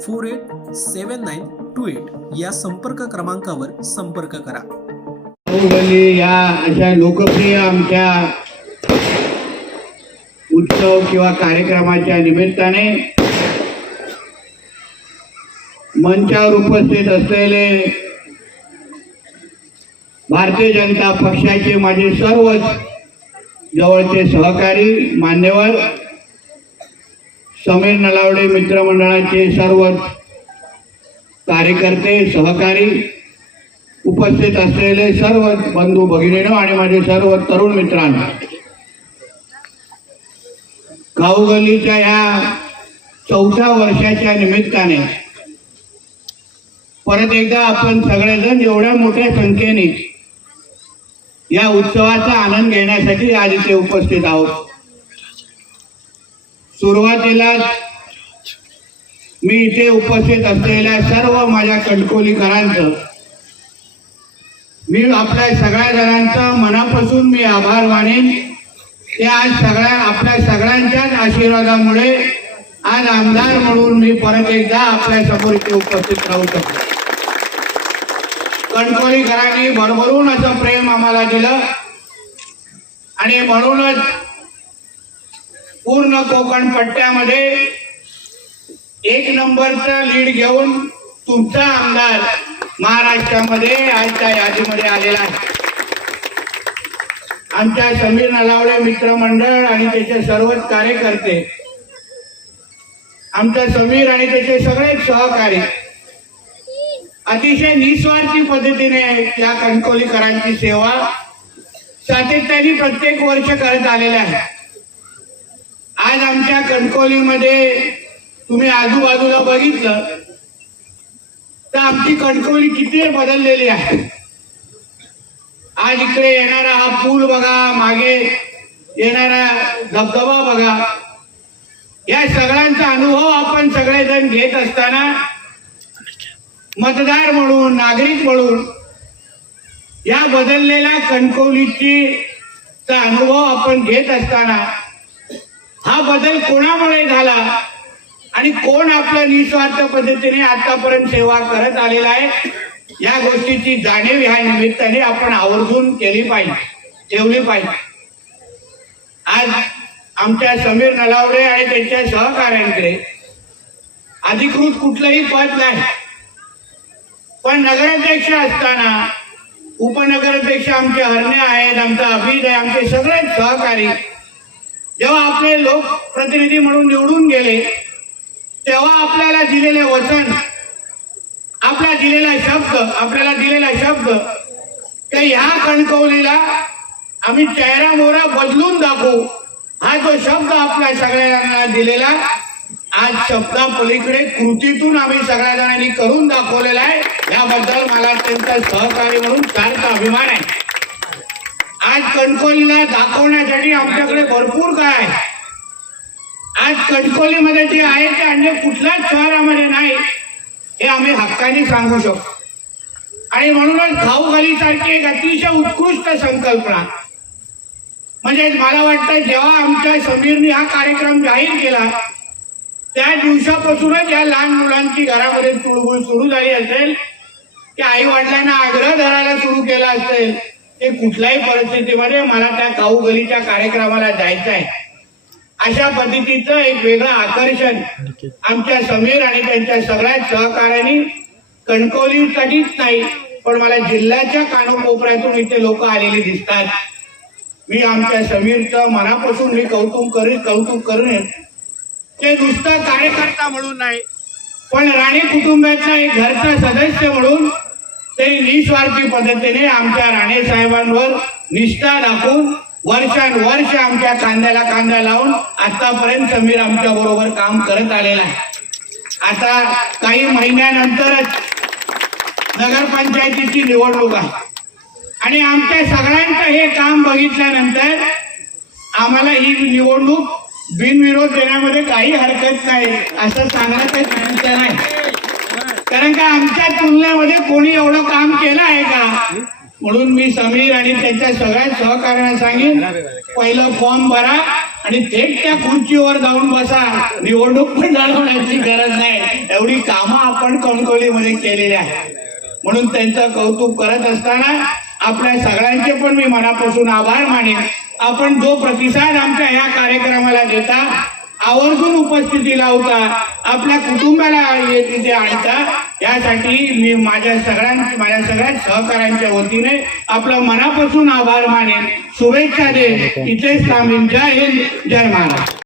four eight seven nine two eight या संपर्क क्रमांकावर संपर्क करा. या अशा लोकप्रिय आमच्या उत्सव किंवा कार्यक्रमाच्या निमित्ताने मंचावर उपस्थित असलेले भारतीय जनता पक्षाचे माझे सर्व जवळचे सहकारी मान्यवर समीर नलावडे मित्रमंडळाचे सर्व कार्यकर्ते सहकारी उपस्थित असलेले सर्व बंधू भगिनीनो आणि माझे सर्व तरुण मित्रांनो गावगल्लीच्या या चौथ्या वर्षाच्या निमित्ताने परत एकदा आपण सगळेजण एवढ्या मोठ्या संख्येने या उत्सवाचा आनंद घेण्यासाठी आज इथे उपस्थित आहोत. सुरुवातीला मी इथे उपस्थित असलेल्या सर्व माझ्या कणकोलीकरांचं मी आपल्या सगळ्या जणांचं मनापासून मी आभार मानेन. की आज सगळ्या आपल्या सगळ्यांच्याच आशीर्वादामुळे आज आमदार म्हणून मी परत एकदा आपल्यासमोर इथे उपस्थित राहू शकतो. कणकोलीकरांनी भरभरून असं प्रेम आम्हाला दिलं. आणि म्हणूनच पूर्ण कोकण पट्ट्यामध्ये एक नंबरचा लीड घेऊन तुमचा आमदार महाराष्ट्रामध्ये आजच्या यादीमध्ये आलेला आहे. आमच्या समीर नलावडे मित्रमंडळ आणि त्याचे सर्वच कार्यकर्ते. आमच्या समीर आणि त्याचे सगळे सहकारी. अतिशय निस्वार्थी पद्धतीने या कणकोलीकरांची सेवा सातत्याने प्रत्येक वर्ष करत आलेल्या आहे. आज आमच्या कणकोलीमध्ये तुम्ही आजूबाजूला बघितलं तर आमची कणकवली किती बदललेली आहे. आज इकडे येणारा हा पूल बघा मागे येणारा धबधबा बघा. या सगळ्यांचा अनुभव आपण सगळेजण घेत असताना मतदार म्हणून नागरिक म्हणून या बदललेल्या कणकवलीची अनुभव आपण घेत असताना हा बदल कोणामुळे झाला? आणि कोण आपल्या निस्वार्थ पद्धतीने आतापर्यंत सेवा करत आलेला आहे? या गोष्टीची जाणीव ह्या निमित्ताने आपण आवर्जून केली पाहिजे ठेवली पाहिजे. आज आमच्या समीर नलावडे आणि त्यांच्या सहकाऱ्यांकडे अधिकृत कुठलंही पद नाही. पण नगराध्यक्ष असताना उपनगराध्यक्ष आमचे हरणे आहेत आमचा अभिज आहे आमचे सगळे सहकारी जेव्हा आपले लोकप्रतिनिधी म्हणून निवडून गेले तेव्हा आपल्याला दिलेले वचन आपला दिलेला शब्द आपल्याला दिलेला शब्द त्या ह्या कणकवलीला आम्ही चेहरा मोहरा बदलून दाखवू हा जो शब्द आपल्या सगळ्या दिलेला आज शब्दा पलीकडे कृतीतून आम्ही सगळ्या जणांनी करून दाखवलेला आहे. याबद्दल मला त्यांचा सहकारी म्हणून सारखा अभिमान आहे. आज कणकोलीला दाखवण्यासाठी आमच्याकडे भरपूर काय? आहे आज कणकोलीमध्ये जे आहे ते अन्य कुठल्याच शहरामध्ये नाही हे आम्ही हक्काने सांगू शकतो. आणि म्हणूनच घाऊघालीसारखी एक अतिशय उत्कृष्ट संकल्पना. म्हणजे मला वाटतं जेव्हा आमच्या समीरने हा कार्यक्रम जाहीर केला त्या दिवसापासूनच या लहान मुलांची घरामध्ये चुळबुळ सुरू झाली असेल की आई वडिलांना आग्रह धरायला सुरू केला असेल. ते कुठल्याही परिस्थितीमध्ये मला त्या काऊगलीच्या कार्यक्रमाला जायचं आहे. अशा पद्धतीचं एक वेगळं आकर्षण आमच्या समीर आणि त्यांच्या सगळ्या सहकार्यांनी कणकवलीसाठीच नाही पण मला जिल्ह्याच्या कानोकोपऱ्यातून इथे लोक आलेले दिसतात. मी आमच्या समीरचं मनापासून मी कौतुक करीन कौतुक करून ते नुसतं कार्यकर्ता म्हणून नाही पण राणे कुटुंबाचा एक घरचा सदस्य म्हणून ते निस्वार्थी पद्धतीने आमच्या राणे साहेबांवर निष्ठा दाखवून वर्षानुवर्ष आमच्या कांद्याला कांदा लावून आतापर्यंत समीर आमच्या बरोबर काम करत आलेला आहे. आता काही महिन्यानंतरच नगरपंचायतीची निवडणूक आहे. आणि आमच्या सगळ्यांचं हे काम बघितल्यानंतर आम्हाला ही निवडणूक बिनविरोध देण्यामध्ये काही हरकत नाही असं सांगण्याचं नाही. कारण का आमच्या तुलनेमध्ये कोणी एवढं काम केलं आहे का? म्हणून मी समीर आणि त्याच्या सगळ्या सहकार्यांना सांगेन पहिलं फॉर्म भरा आणि थेट त्या खुर्चीवर जाऊन बसा. निवडणूक पण लढवण्याची गरज नाही. एवढी कामं आपण कणकवलीमध्ये केलेली आहे म्हणून त्यांचं कौतुक करत असताना आपल्या सगळ्यांचे पण मी मनापासून आभार मानेन. आपण जो प्रतिसाद आमच्या या कार्यक्रमाला देता आवर्जून उपस्थिती लावता आपल्या कुटुंबाला ये- तिथे आणता यासाठी मी माझ्या सगळ्यां माझ्या सगळ्या सहकाऱ्यांच्या वतीने आपलं मनापासून आभार मानेन शुभेच्छा देईन. इथेच थांबेन. जय हिंद जय महाराष्ट्र